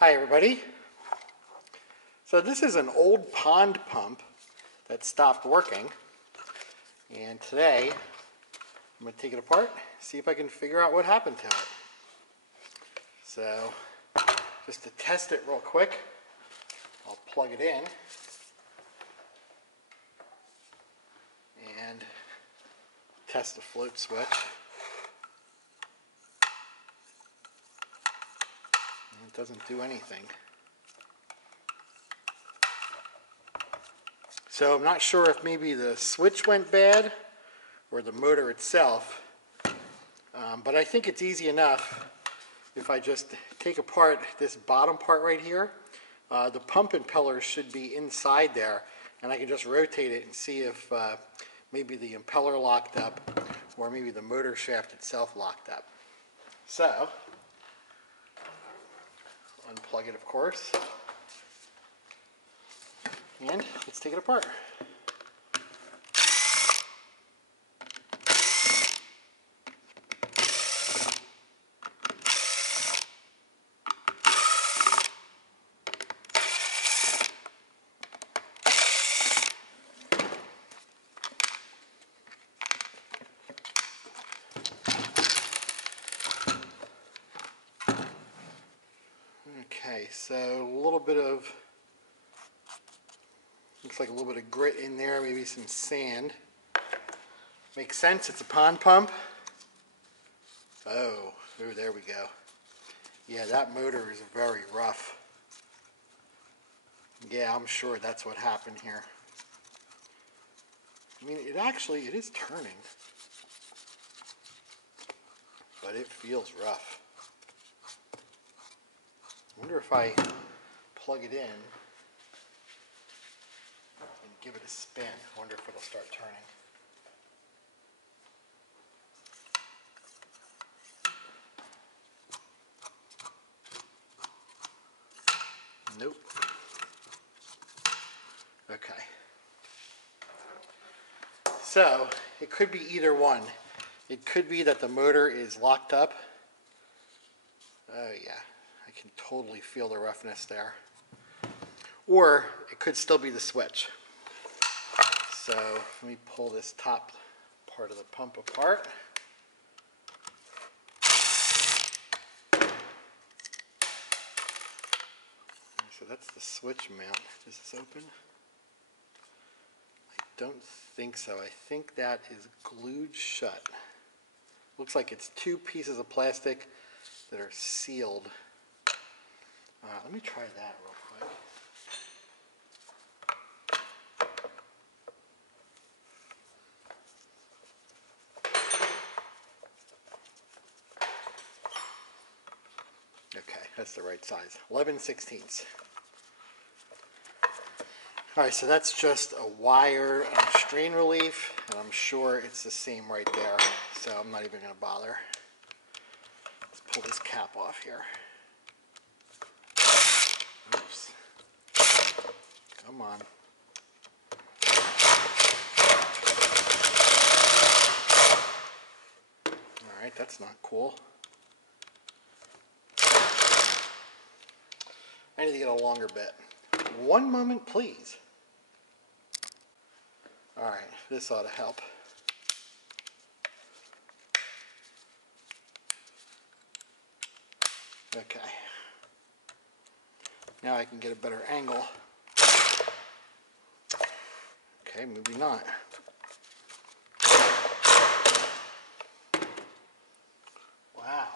Hi everybody. So this is an old pond pump that stopped working, and today I'm going to take it apart, see if I can figure out what happened to it. So just to test it real quick, I'll plug it in and test the float switch. And it doesn't do anything. So I'm not sure if maybe the switch went bad or the motor itself, but I think it's easy enough if I just take apart this bottom part right here. The pump impeller should be inside there, and I can just rotate it and see if maybe the impeller locked up or maybe the motor shaft itself locked up. So, unplug it of course, and let's take it apart. Okay, so a little bit of, looks like a little bit of grit in there, maybe some sand. Makes sense, it's a pond pump. Oh, there we go. Yeah, that motor is very rough. Yeah, I'm sure that's what happened here. I mean, it is turning, but it feels rough. I wonder if I plug it in and give it a spin, I wonder if it'll start turning. Nope. Okay. So, it could be either one. It could be that the motor is locked up. Oh yeah, I can totally feel the roughness there. Or it could still be the switch. So, let me pull this top part of the pump apart. So that's the switch mount. Is this open? I don't think so. I think that is glued shut. Looks like it's two pieces of plastic that are sealed. Let me try that real quick. Okay, that's the right size. 11/16. Alright, so that's just a wire strain relief, and I'm sure it's the same right there, so I'm not even going to bother. Let's pull this cap off here. Oops. Come on. Alright, that's not cool. I need to get a longer bit. One moment, please. Alright, this ought to help. Okay. Now I can get a better angle. Okay, maybe not. Wow.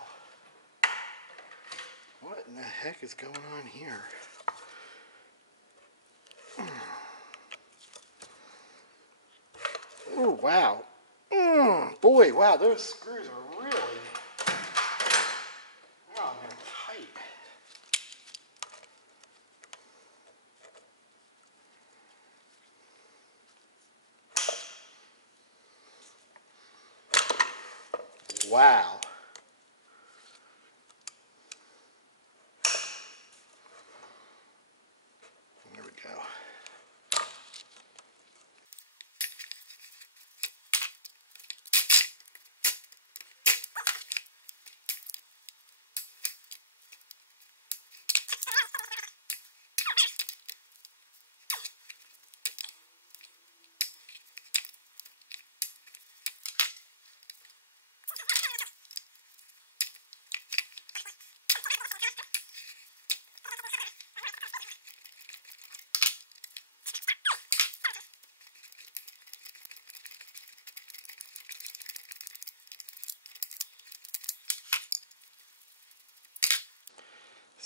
What in the heck is going on here? Oh, wow. Boy, wow, those screws are really, wow, they're tight. Wow. There we go.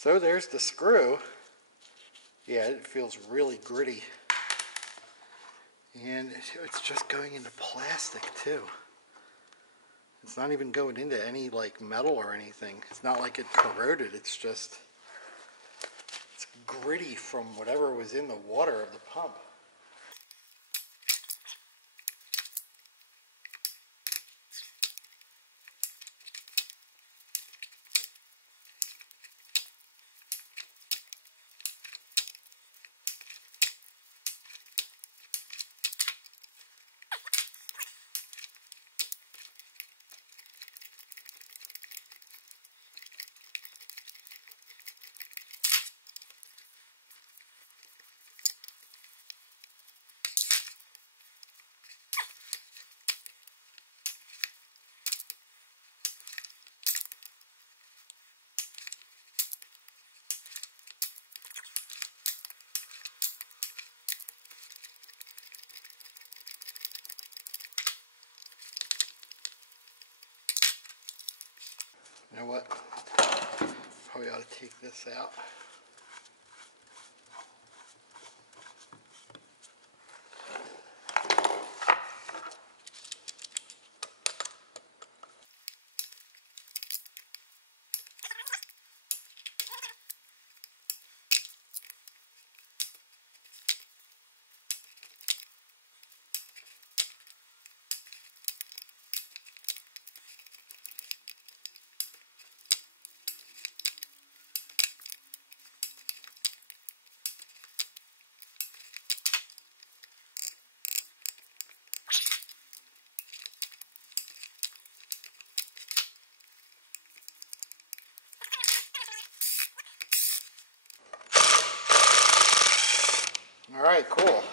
So there's the screw. Yeah, it feels really gritty. And it's just going into plastic too. It's not even going into any like metal or anything. It's not like it corroded. It's just, it's gritty from whatever was in the water of the pump. You know what? Probably ought to take this out. All right, cool.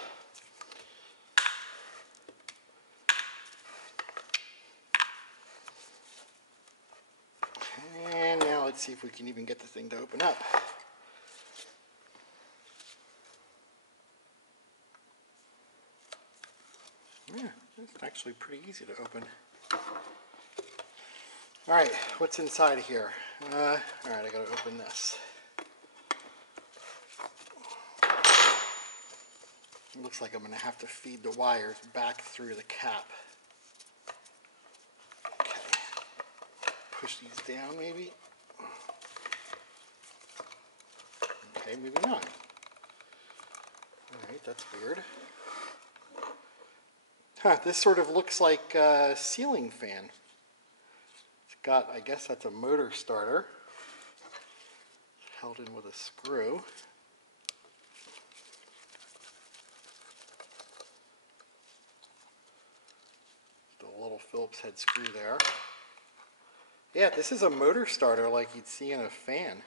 And now let's see if we can even get the thing to open up. Yeah, it's actually pretty easy to open. All right, what's inside here? All right, I gotta open this. It looks like I'm gonna have to feed the wires back through the cap. Okay, push these down maybe. Okay, maybe not. All right, that's weird. Huh, this sort of looks like a ceiling fan. It's got, I guess that's a motor starter. Held in with a screw. The little Phillips head screw there. Yeah, this is a motor starter like you'd see in a fan.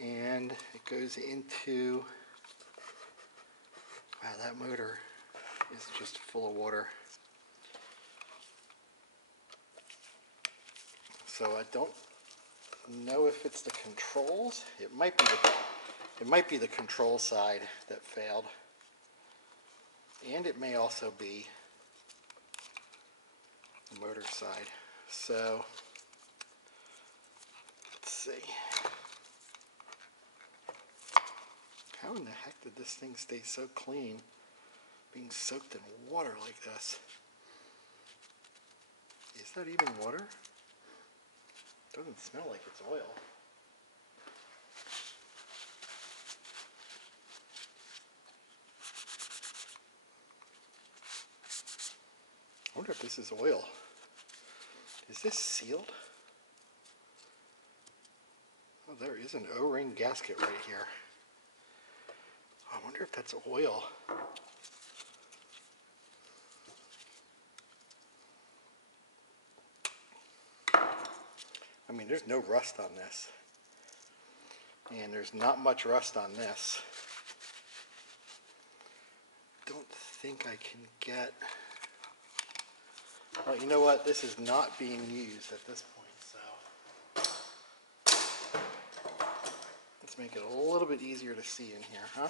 And it goes into, wow, that motor is just full of water. So I don't know if it's the controls. It might be the control side that failed. And it may also be the motor side. So let's see. How in the heck did this thing stay so clean, being soaked in water like this? Is that even water? Doesn't smell like it's oil. I wonder if this is oil. Is this sealed? Oh, there is an O-ring gasket right here. I wonder if that's oil. I mean, there's no rust on this. And there's not much rust on this. Don't think I can get... Well, you know what? This is not being used at this point, so... Let's make it a little bit easier to see in here, huh?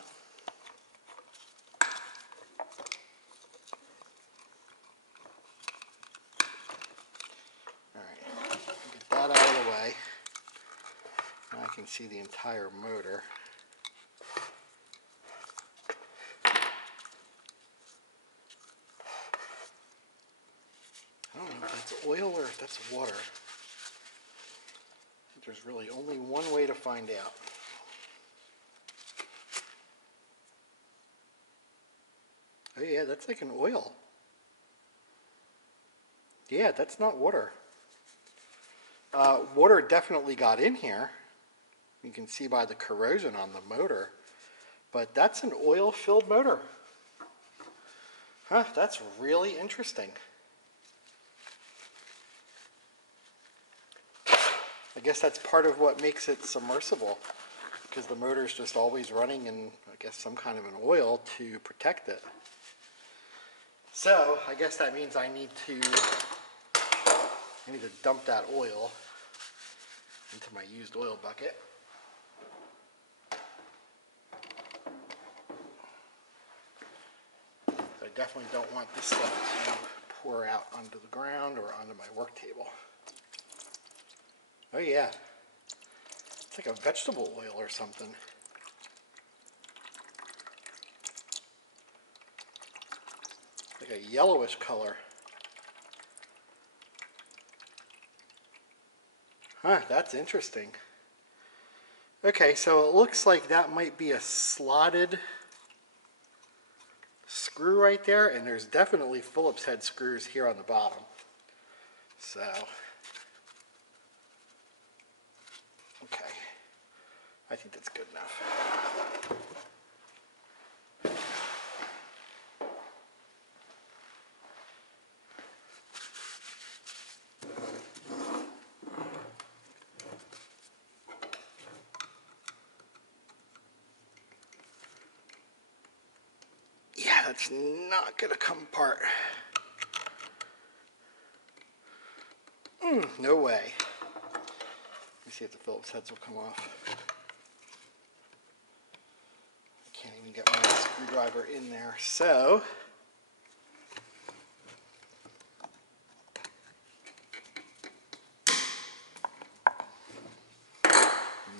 can see the entire motor. I don't know if that's oil or if that's water. I think there's really only one way to find out. Oh yeah, that's like an oil. Yeah, that's not water. Water definitely got in here. You can see by the corrosion on the motor. But that's an oil-filled motor. Huh, that's really interesting. I guess that's part of what makes it submersible, because the motor is just always running in, I guess, some kind of an oil to protect it. So, I guess that means I need to dump that oil into my used oil bucket. I definitely don't want this stuff to pour out onto the ground or onto my work table. Oh yeah, it's like a vegetable oil or something. Like a yellowish color. Huh, that's interesting. Okay, so it looks like that might be a slotted screw right there, and there's definitely Phillips head screws here on the bottom. So, okay, I think that's good enough. Yeah, that's not going to come apart. No way. Let me see if the Phillips heads will come off. I can't even get my screwdriver in there. So,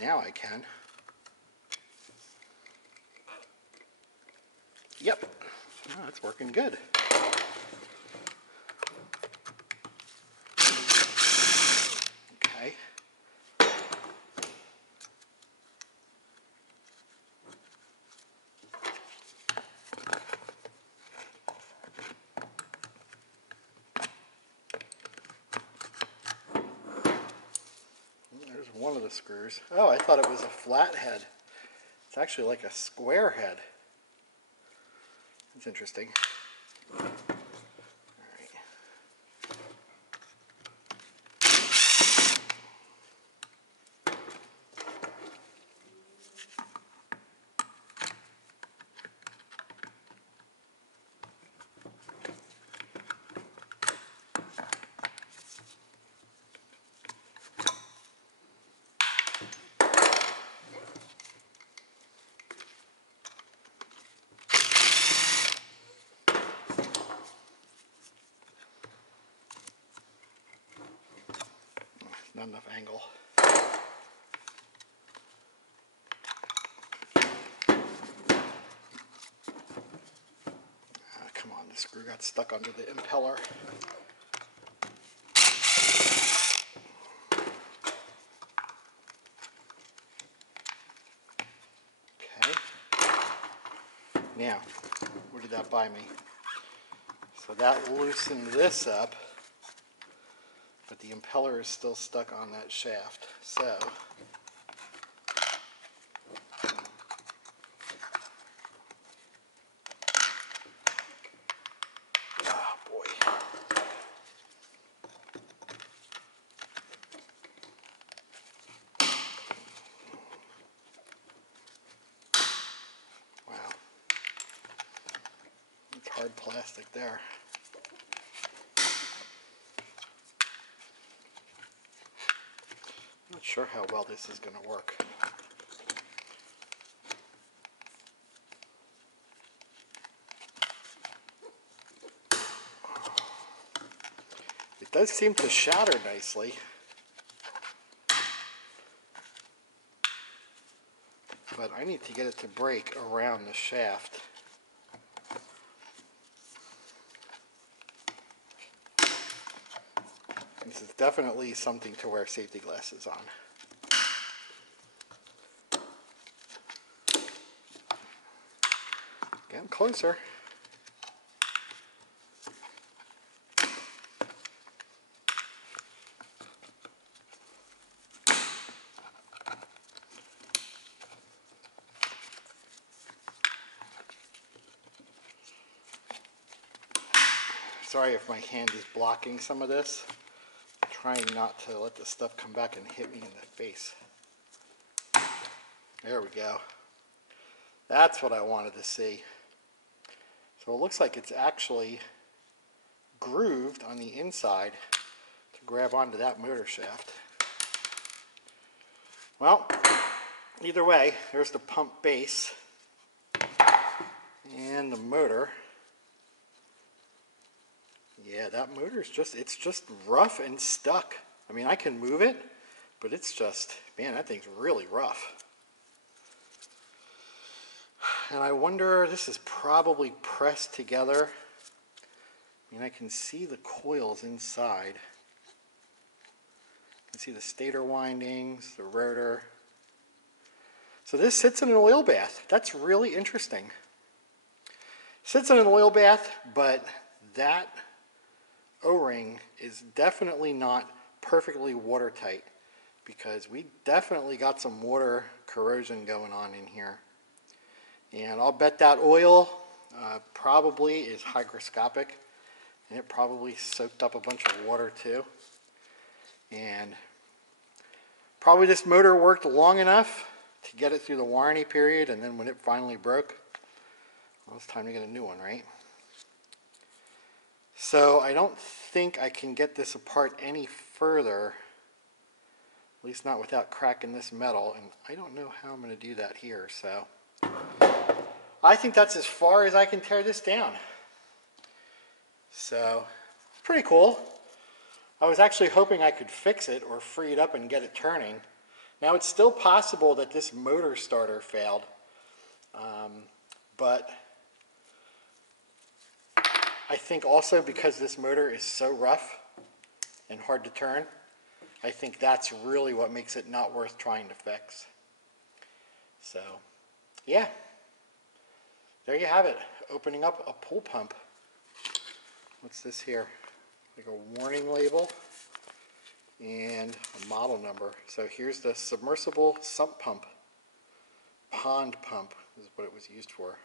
now I can. Yep. Oh, that's working good. Okay. There's one of the screws. Oh, I thought it was a flat head. It's actually like a square head. That's interesting. All right. Not enough angle. Come on, the screw got stuck under the impeller. Okay. Now, what did that buy me? So that loosened this up, but the impeller is still stuck on that shaft. So, oh boy. Wow. It's hard plastic there. I'm not sure how well this is going to work. It does seem to shatter nicely. but I need to get it to break around the shaft. This is definitely something to wear safety glasses on. Getting closer. Sorry if my hand is blocking some of this. I'm trying not to let the stuff come back and hit me in the face. There we go. That's what I wanted to see. So it looks like it's actually grooved on the inside to grab onto that motor shaft. Well, either way, there's the pump base and the motor. Yeah, that motor's it's just rough and stuck. I mean, I can move it, but it's just, man, that thing's really rough. And I wonder, this is probably pressed together. I mean, I can see the coils inside. I can see the stator windings, the rotor. So this sits in an oil bath. That's really interesting. Sits in an oil bath, but that O-ring is definitely not perfectly watertight, because we definitely got some water corrosion going on in here. And I'll bet that oil probably is hygroscopic, and it probably soaked up a bunch of water too. And probably this motor worked long enough to get it through the warranty period, and then when it finally broke, well, it's time to get a new one, right? So I don't think I can get this apart any further, at least not without cracking this metal, and I don't know how I'm going to do that here. So I think that's as far as I can tear this down. So pretty cool. I was actually hoping I could fix it or free it up and get it turning. Now it's still possible that this motor starter failed, but I think also because this motor is so rough and hard to turn, I think that's really what makes it not worth trying to fix. So, yeah, there you have it, opening up a pool pump. What's this here? Like a warning label and a model number. So here's the submersible sump pump. Pond pump is what it was used for.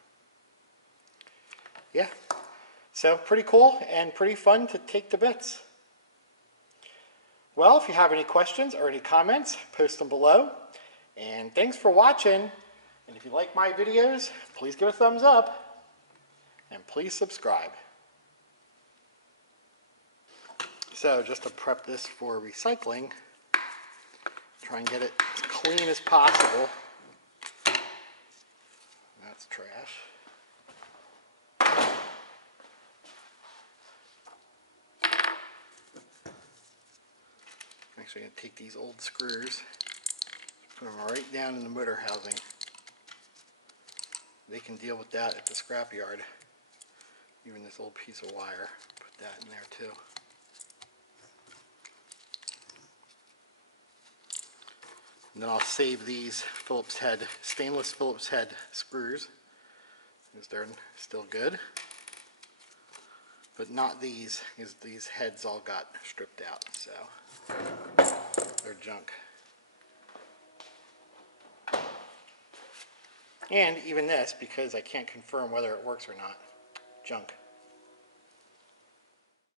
Yeah. So pretty cool and pretty fun to take to bits. Well, if you have any questions or any comments, post them below. And thanks for watching. And if you like my videos, please give a thumbs up. And please subscribe. So just to prep this for recycling, try and get it as clean as possible. That's trash. I'm actually going to take these old screws, put them right down in the motor housing. They can deal with that at the scrapyard. Even this old piece of wire, put that in there too. And then I'll save these Phillips head, stainless Phillips head screws, because they're still good. But not these, because these heads all got stripped out, so they're junk. And even this, because I can't confirm whether it works or not, junk.